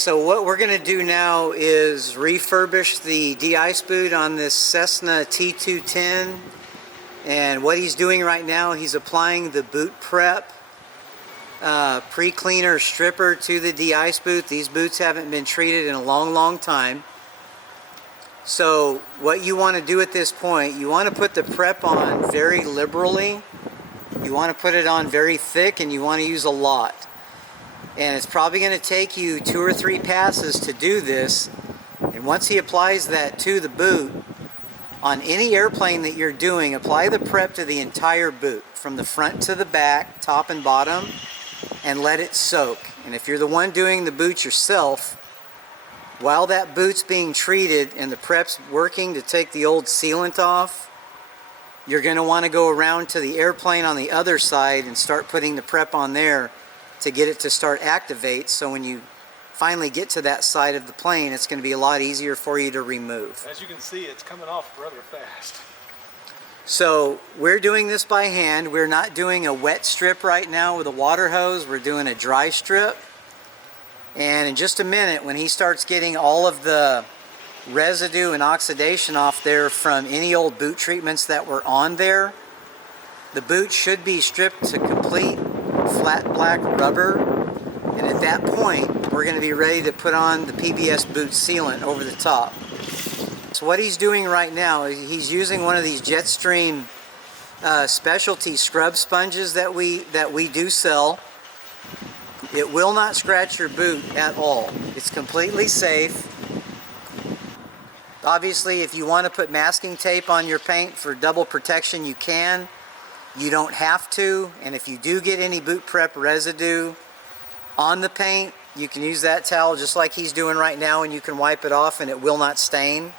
So what we're going to do now is refurbish the de-ice boot on this Cessna T210. And what he's doing right now, he's applying the boot prep pre-cleaner stripper to the de-ice boot. These boots haven't been treated in a long time. So what you want to do at this point, you want to put the prep on very liberally. You want to put it on very thick, and you want to use a lot. And it's probably going to take you 2 or 3 passes to do this. And once he applies that to the boot, on any airplane that you're doing, apply the prep to the entire boot, from the front to the back, top and bottom, and let it soak. And if you're the one doing the boot yourself, while that boot's being treated and the prep's working to take the old sealant off, you're going to want to go around to the airplane on the other side and start putting the prep on there to get it to start activate, so when you finally get to that side of the plane, it's going to be a lot easier for you to remove. As you can see, it's coming off rather fast. So we're doing this by hand. We're not doing a wet strip right now with a water hose. We're doing a dry strip. And in just a minute, when he starts getting all of the residue and oxidation off there from any old boot treatments that were on there, the boot should be stripped to complete flat black rubber. And at that point, we're going to be ready to put on the PBS boot sealant over the top. So what he's doing right now is he's using one of these Jetstream specialty scrub sponges that we do sell. It will not scratch your boot at all. It's completely safe. Obviously, if you want to put masking tape on your paint for double protection, you can. You don't have to. And if you do get any boot prep residue on the paint, you can use that towel just like he's doing right now, and you can wipe it off and it will not stain.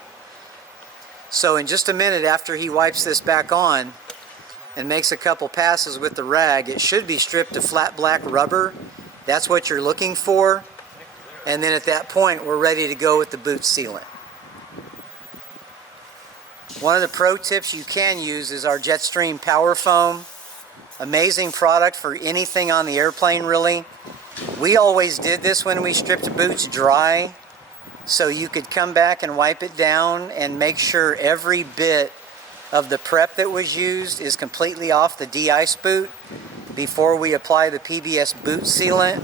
So in just a minute, after he wipes this back on and makes a couple passes with the rag, it should be stripped to flat black rubber. That's what you're looking for. And then at that point, we're ready to go with the boot sealant. One of the pro tips you can use is our Jetstream Power Foam. Amazing product for anything on the airplane, really. We always did this when we stripped boots dry, so you could come back and wipe it down and make sure every bit of the prep that was used is completely off the de-ice boot before we apply the PBS boot sealant.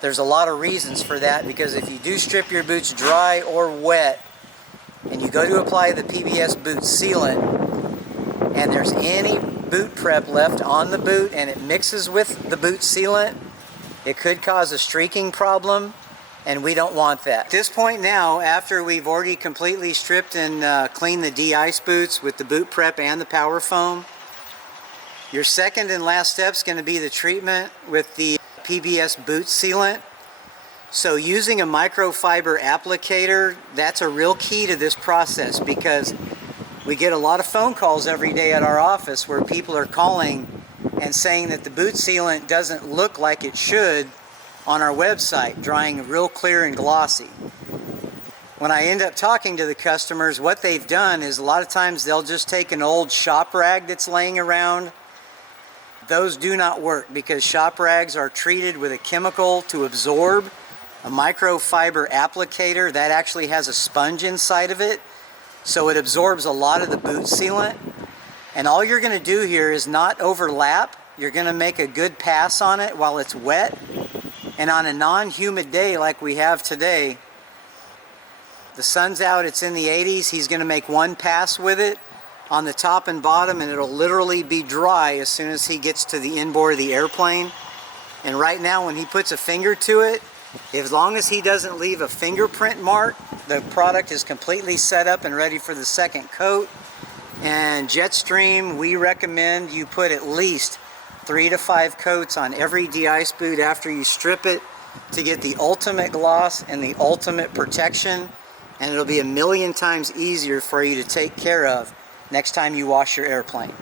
There's a lot of reasons for that, because if you do strip your boots dry or wet and you go to apply the PBS boot sealant and there's any boot prep left on the boot and it mixes with the boot sealant, it could cause a streaking problem, and we don't want that. At this point now, after we've already completely stripped and cleaned the de-ice boots with the boot prep and the power foam, your second and last step is going to be the treatment with the PBS boot sealant. So using a microfiber applicator, that's a real key to this process, because we get a lot of phone calls every day at our office where people are calling and saying that the boot sealant doesn't look like it should on our website, drying real clear and glossy. When I end up talking to the customers, what they've done is a lot of times they'll just take an old shop rag that's laying around. Those do not work, because shop rags are treated with a chemical to absorb. A microfiber applicator, that actually has a sponge inside of it, so it absorbs a lot of the boot sealant. And all you're going to do here is not overlap. You're going to make a good pass on it while it's wet. And on a non-humid day like we have today, the sun's out, it's in the 80s, he's going to make one pass with it on the top and bottom, and it'll literally be dry as soon as he gets to the inboard of the airplane. And right now, when he puts a finger to it, as long as he doesn't leave a fingerprint mark, the product is completely set up and ready for the second coat. And Jetstream, we recommend you put at least 3 to 5 coats on every de-ice boot after you strip it to get the ultimate gloss and the ultimate protection. And it'll be a million times easier for you to take care of next time you wash your airplane.